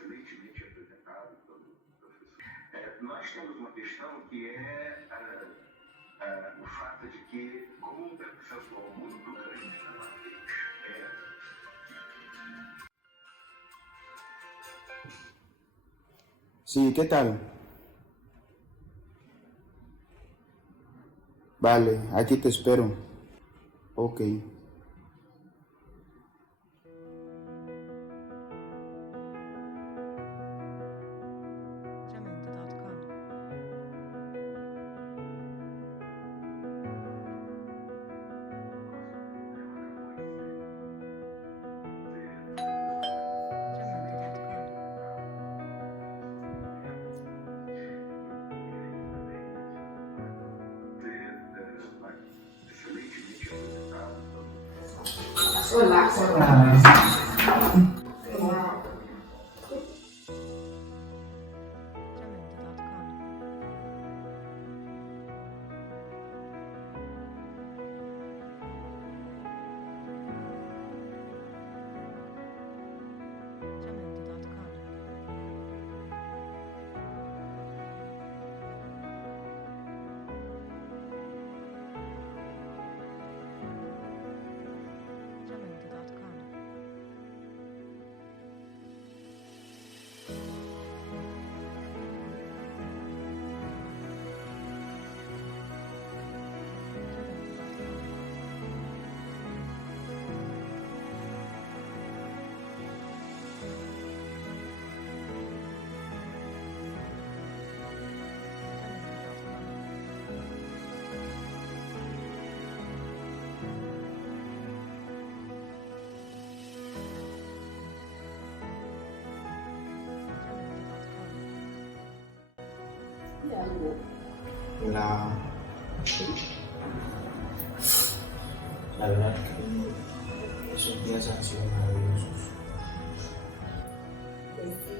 excelentemente apresentado pelo professor. Nós temos uma questão que é o fato de que, como um percentual muito grande da matriz Sí, ¿qué tal? Vale, aquí te espero. Ok. excelentemente apresentado pelo Hola. La verdad que esos días han sido maravillosos. Pues sí,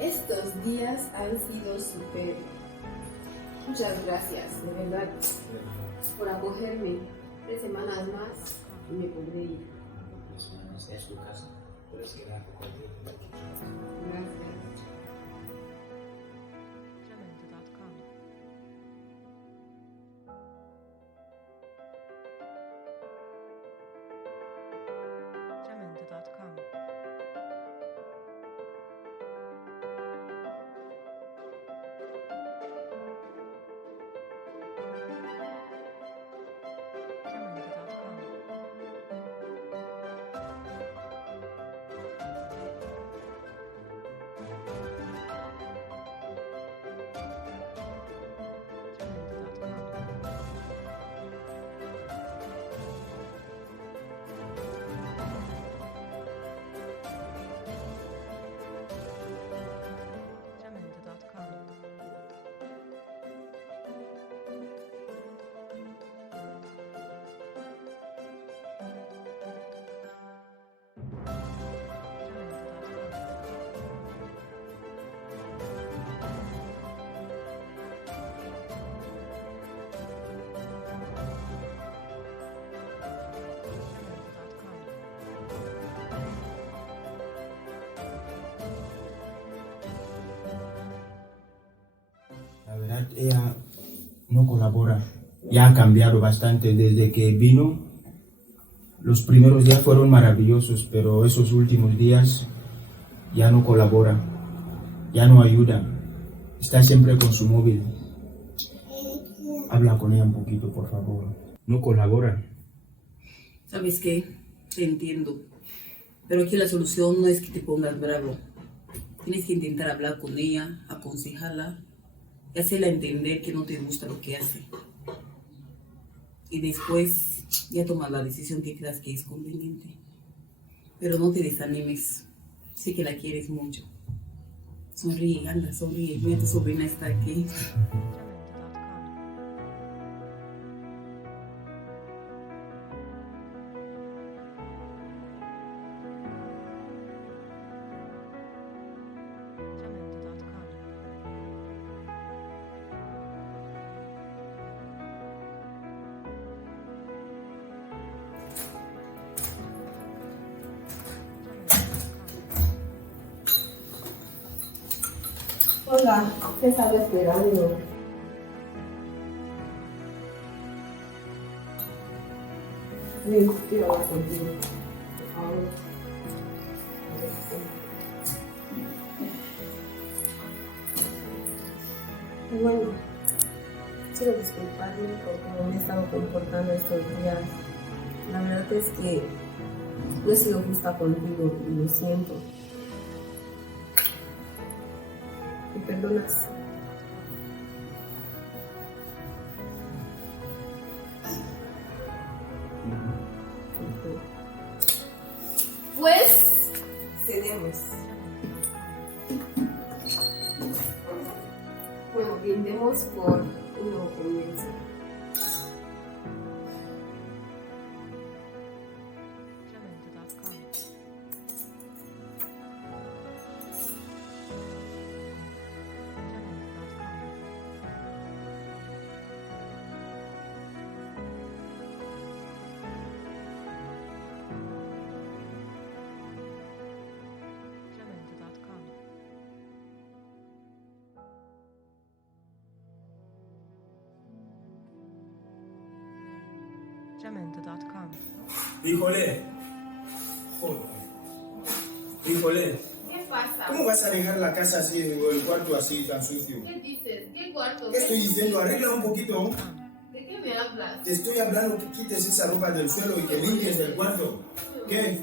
estos días han sido súper. Muchas gracias, de verdad, por acogerme. 3 semanas más y me podré ir. Es tu casa, puedes quedar cualquier día. Gracias. La verdad, ella no colabora. Ya ha cambiado bastante desde que vino. Los primeros días fueron maravillosos, pero esos últimos días ya no colabora, ya no ayuda. Está siempre con su móvil. Habla con ella un poquito, por favor. No colabora. ¿Sabes qué? Te entiendo. Pero aquí la solución no es que te pongas bravo. Tienes que intentar hablar con ella, aconsejarla y hacerla entender que no te gusta lo que hace. Y después ya tomas la decisión que creas que es conveniente. Pero no te desanimes. Sé que la quieres mucho. Sonríe, anda, sonríe. Mira, tu sobrina está aquí. Hola, te estaba esperando. Sí, quiero hablar contigo. Por favor. Y bueno, quiero disculparme por cómo me he estado comportando estos días. La verdad es que no he sido justa contigo y lo siento. ¿Me perdonas? Pues, cedemos. Bueno, brindemos por un nuevo comienzo. Jamendo.com. Híjole. Joder. Híjole. ¿Qué pasa? ¿Cómo vas a dejar la casa así, o el cuarto así, tan sucio? ¿Qué dices? ¿Qué cuarto? ¿Qué estoy diciendo? Arregla un poquito. ¿De qué me hablas? Te estoy hablando que quites esa ropa del suelo y que limpies del cuarto. ¿Qué?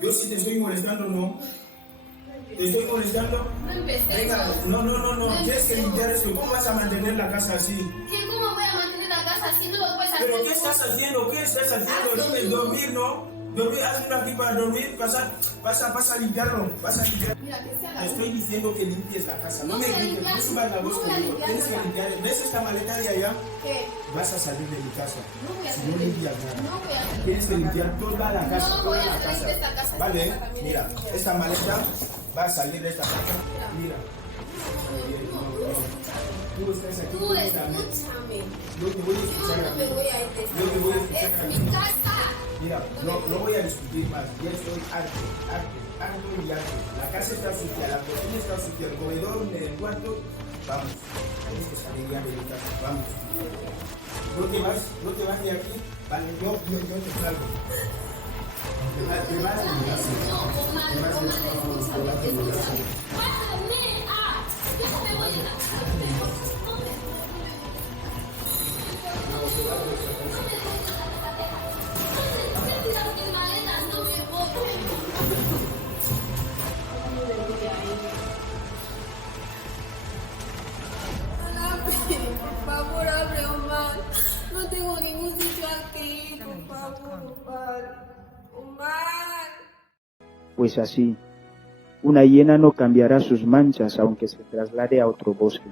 Yo sí te estoy molestando, ¿no? ¿Te estoy molestando? No empecé. Venga, no. Tienes que limpiar esto. ¿Cómo vas a mantener la casa así? ¿Cómo voy a mantener la casa así? No lo puedes hacer. ¿Pero qué estás haciendo? ¿Qué estás haciendo? Dime, dormir, ¿no? Dormir, haz una aquí para dormir. Pasa a limpiarlo. Vas a limpiar. Mira, que sea Te la estoy diciendo que limpies la casa. No No me voy a grites, limpiar. no subas la voz No voy a conmigo. limpiar Tienes que nada. limpiar. ¿Ves esta maleta de allá? ¿Qué? Vas a salir de mi casa. No voy a Si hacer no limpias nada. No voy a hacer. Tienes que limpiar toda la casa. No voy Toda a la salir casa. de esta casa. Vale, Esta casa también mira, es tuya. esta maleta va a salir de esta casa. Mira. Tú estás aquí. Tú también. escúchame. Yo te voy a Yo escuchar a no ti. me voy a ir de Yo te voy a esta escuchar casa. a Es ti. mi casa. Mira, no voy a discutir más. Ya estoy harto y harto. La casa está sucia, la cocina está sucia, el comedor, el cuarto. Vamos, tienes que salir ya de mi casa. Vamos. No te vas de aquí. Vale, yo te salgo. Te vas de mi casa. No, Omar, Te vas de mi casa. escúchame. ¡Bájame! ¡Ah! Yo no me voy a la casa. Por favor, abre, Omar. No tengo ningún sitio aquí. Por favor, Omar. Omar. Pues así, una hiena no cambiará sus manchas aunque se traslade a otro bosque.